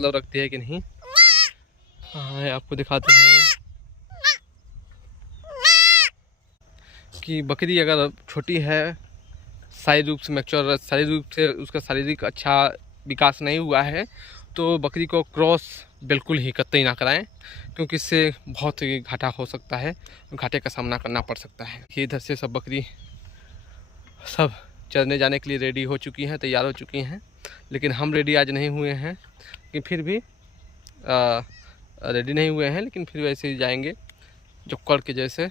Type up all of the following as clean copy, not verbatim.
मतलब रखती है कि नहीं। हाँ, आपको दिखाते हैं कि बकरी अगर छोटी है, शारीरिक रूप से मैच्योर, शारीरिक रूप से उसका शारीरिक अच्छा विकास नहीं हुआ है, तो बकरी को क्रॉस बिल्कुल ही कतई ना कराएं, क्योंकि इससे बहुत ही घाटा हो सकता है, घाटे का सामना करना पड़ सकता है। ये इधर से सब बकरी सब चरने जाने के लिए रेडी हो चुकी हैं, तैयार हो चुकी हैं, लेकिन हम रेडी आज नहीं हुए हैं, कि फिर भी रेडी नहीं हुए हैं, लेकिन फिर वैसे ही जाएंगे जोक्कड़ के जैसे।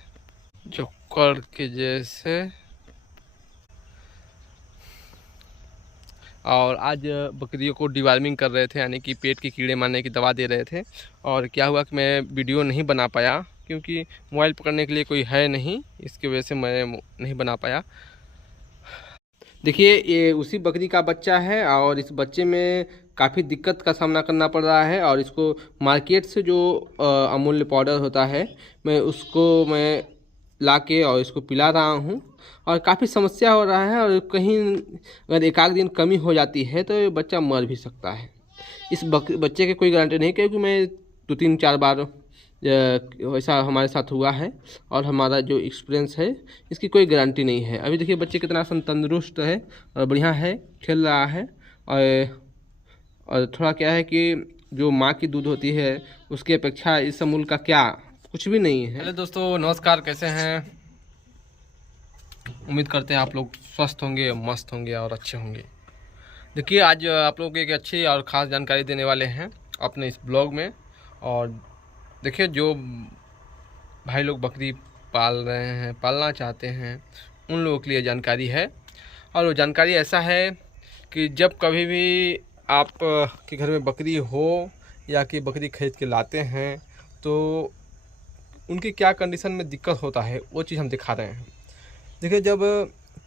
और आज बकरियों को डिवार्मिंग कर रहे थे, यानी कि पेट के कीड़े मारने की दवा दे रहे थे। और क्या हुआ कि मैं वीडियो नहीं बना पाया, क्योंकि मोबाइल पकड़ने के लिए कोई है नहीं, इसकी वजह से मैं नहीं बना पाया। देखिए, ये उसी बकरी का बच्चा है और इस बच्चे में काफ़ी दिक्कत का सामना करना पड़ रहा है। और इसको मार्केट से जो अमूल्य पाउडर होता है, मैं ला के और इसको पिला रहा हूँ, और काफ़ी समस्या हो रहा है। और कहीं अगर एक आध दिन कमी हो जाती है तो ये बच्चा मर भी सकता है। इस बच्चे की कोई गारंटी नहीं, क्योंकि मैं 2-3-4 बार वैसा हमारे साथ हुआ है, और हमारा जो एक्सपीरियंस है इसकी कोई गारंटी नहीं है। अभी देखिए बच्चे कितना तंदुरुस्त है और बढ़िया है, खेल रहा है। और थोड़ा क्या है कि जो माँ की दूध होती है उसकी अपेक्षा इस अमूल का क्या कुछ भी नहीं है। हेलो दोस्तों, नमस्कार, कैसे हैं? उम्मीद करते हैं आप लोग स्वस्थ होंगे, मस्त होंगे और अच्छे होंगे। देखिए, आज आप लोगों को एक अच्छी और ख़ास जानकारी देने वाले हैं अपने इस ब्लॉग में। और देखिए, जो भाई लोग बकरी पाल रहे हैं, पालना चाहते हैं, उन लोगों के लिए जानकारी है। और वो जानकारी ऐसा है कि जब कभी भी आप के घर में बकरी हो या कि बकरी खरीद के लाते हैं, तो उनकी क्या कंडीशन में दिक्कत होता है, वो चीज़ हम दिखा रहे हैं। देखिए, जब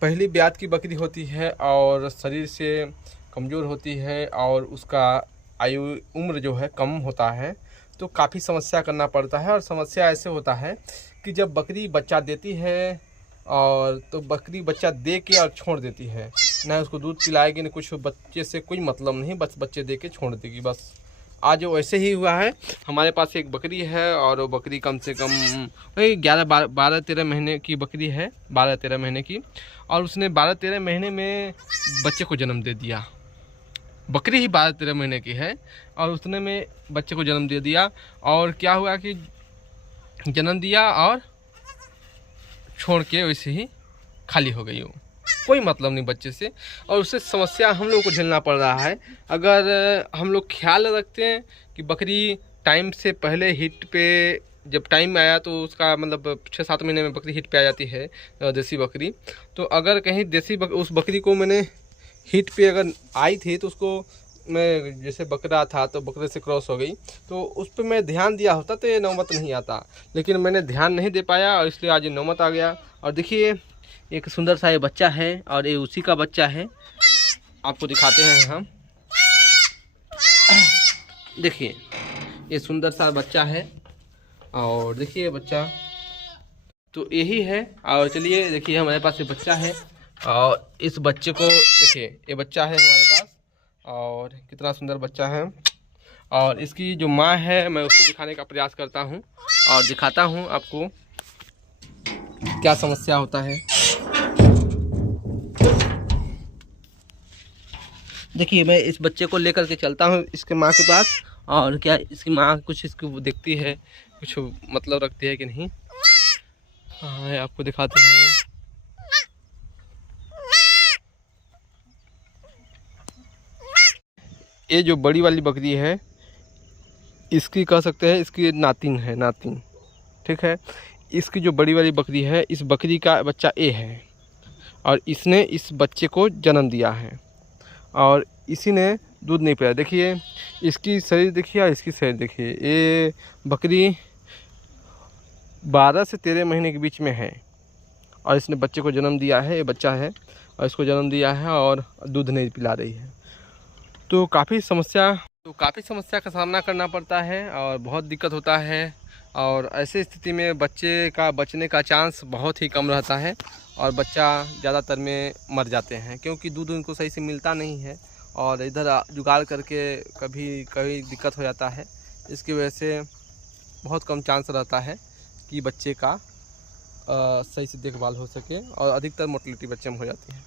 पहली ब्यात की बकरी होती है और शरीर से कमज़ोर होती है और उसका उम्र जो है कम होता है, तो काफ़ी समस्या करना पड़ता है। और समस्या ऐसे होता है कि जब बकरी बच्चा देती है, और तो बकरी बच्चा दे के और छोड़ देती है, ना उसको दूध पिलाएगी, ना कुछ, बच्चे से कोई मतलब नहीं, बस बच्चे दे के छोड़ देगी। बस आज वैसे ही हुआ है। हमारे पास एक बकरी है, और वो बकरी कम से कम वही 12-13 महीने की बकरी है, 12-13 महीने की। और उसने 12-13 महीने में बच्चे को जन्म दे दिया। बकरी ही 12-13 महीने की है और उसने में बच्चे को जन्म दे दिया। और क्या हुआ कि जन्म दिया और छोड़ के वैसे ही खाली हो गई, वो कोई मतलब नहीं बच्चे से। और उससे समस्या हम लोगों को झेलना पड़ रहा है। अगर हम लोग ख्याल रखते हैं कि बकरी टाइम से पहले हिट पे, जब टाइम आया तो उसका मतलब 6-7 महीने में बकरी हिट पे आ जाती है, देसी बकरी। तो अगर कहीं उस बकरी को मैंने हिट पे अगर आई थी, तो उसको मैं जैसे बकरा था तो बकरे से क्रॉस हो गई, तो उस पर मैं ध्यान दिया होता तो ये नौबत नहीं आता, लेकिन मैंने ध्यान नहीं दे पाया और इसलिए आज ये नौबत आ गया। और देखिए, एक सुंदर सा ये बच्चा है, और ये उसी का बच्चा है, आपको दिखाते हैं हम। देखिए, ये सुंदर सा बच्चा है, और देखिए बच्चा तो यही है। और चलिए, देखिए हमारे पास ये बच्चा है, और इस बच्चे को देखिए, ये बच्चा है हमारे पास, और कितना सुंदर बच्चा है। और इसकी जो माँ है, मैं उसको दिखाने का प्रयास करता हूँ और दिखाता हूँ आपको क्या समस्या होता है। देखिए, मैं इस बच्चे को लेकर के चलता हूँ इसके माँ के पास, और क्या इसकी माँ कुछ इसको देखती है, कुछ मतलब रखती है कि नहीं। हाँ, आपको दिखाते हैं। ये जो बड़ी वाली बकरी है, इसकी कह सकते हैं इसकी नातिन है, नातिन, ठीक है। इसकी जो बड़ी वाली बकरी है, इस बकरी का बच्चा ए है, और इसने इस बच्चे को जन्म दिया है, और इसी ने दूध नहीं पिलाया। देखिए इसकी शरीर देखिए, और इसकी शरीर देखिए। ये बकरी 12 से 13 महीने के बीच में है, और इसने बच्चे को जन्म दिया है, ये बच्चा है, और इसको जन्म दिया है और दूध नहीं पिला रही है। तो काफ़ी समस्या का सामना करना पड़ता है, और बहुत दिक्कत होता है। और ऐसे स्थिति में बच्चे का बचने का चांस बहुत ही कम रहता है, और बच्चा ज़्यादातर में मर जाते हैं, क्योंकि दूध उनको सही से मिलता नहीं है, और इधर जुगाड़ करके कभी कभी दिक्कत हो जाता है। इसकी वजह से बहुत कम चांस रहता है कि बच्चे का सही से देखभाल हो सके और अधिकतर मोर्टेलिटी बच्चे में हो जाती है।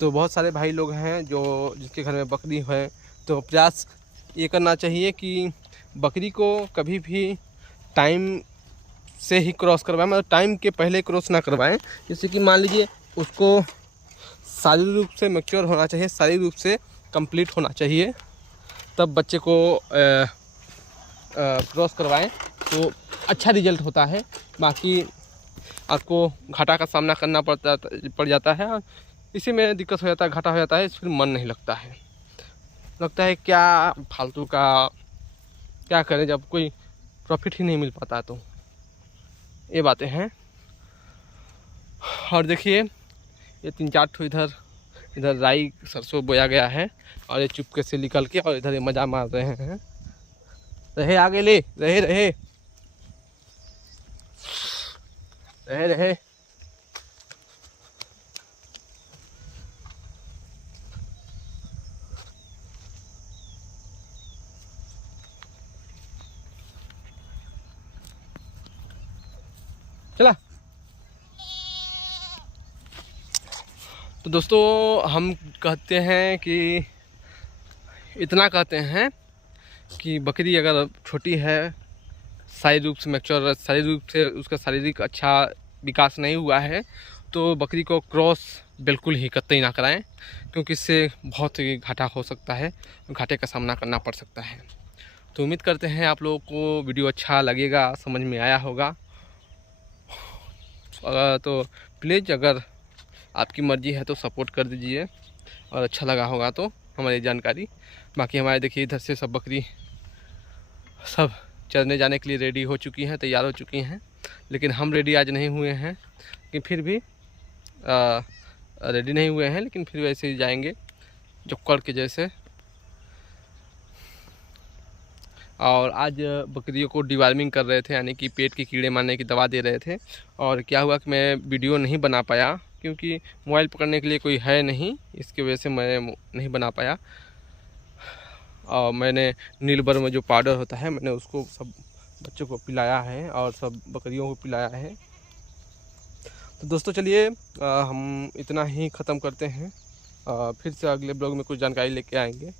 तो बहुत सारे भाई लोग हैं जो जिसके घर में बकरी है, तो प्रयास ये करना चाहिए कि बकरी को कभी भी टाइम से ही क्रॉस करवाएं, मतलब टाइम के पहले क्रॉस ना करवाएं। जैसे कि मान लीजिए उसको शारीरिक रूप से मैच्योर होना चाहिए, शारीरिक रूप से कंप्लीट होना चाहिए, तब बच्चे को क्रॉस करवाएं तो अच्छा रिजल्ट होता है। बाकी आपको घाटा का सामना करना पड़ जाता है और इसी में दिक्कत हो जाता है, घाटा हो जाता है, फिर मन नहीं लगता है, लगता है क्या फालतू का क्या करें जब कोई प्रॉफिट ही नहीं मिल पाता। तो ये बातें हैं। और देखिए ये 3-4 ठो इधर राई सरसों बोया गया है और ये चुपके से निकल के और इधर ये मज़ा मार रहे हैं। रहे आगे ले, रहे रहे रहे रहे चला। तो दोस्तों हम कहते हैं कि इतना कहते हैं कि बकरी अगर छोटी है, शारीरिक रूप से मैच्योर, शारीरिक रूप से उसका शारीरिक अच्छा विकास नहीं हुआ है, तो बकरी को क्रॉस बिल्कुल ही कतई ना कराएं, क्योंकि इससे बहुत ही घाटा हो सकता है, घाटे का सामना करना पड़ सकता है। तो उम्मीद करते हैं आप लोगों को वीडियो अच्छा लगेगा, समझ में आया होगा। तो प्लीज़ अगर आपकी मर्ज़ी है तो सपोर्ट कर दीजिए और अच्छा लगा होगा तो हमारी जानकारी। बाकी हमारे देखिए इधर से सब बकरी सब चरने जाने के लिए रेडी हो चुकी हैं, तैयार हो चुकी हैं, लेकिन हम रेडी आज नहीं हुए हैं, कि फिर भी रेडी नहीं हुए हैं, लेकिन फिर वैसे ही जाएंगे जक्कड़ के जैसे। और आज बकरियों को डिवार्मिंग कर रहे थे, यानी कि पेट के कीड़े मारने की दवा दे रहे थे। और क्या हुआ कि मैं वीडियो नहीं बना पाया, क्योंकि मोबाइल पकड़ने के लिए कोई है नहीं, इसकी वजह से मैं नहीं बना पाया। और मैंने नीलबर में जो पाउडर होता है, मैंने उसको सब बच्चों को पिलाया है और सब बकरियों को पिलाया है। तो दोस्तों चलिए हम इतना ही ख़त्म करते हैं, फिर से अगले ब्लॉग में कुछ जानकारी लेके आएंगे।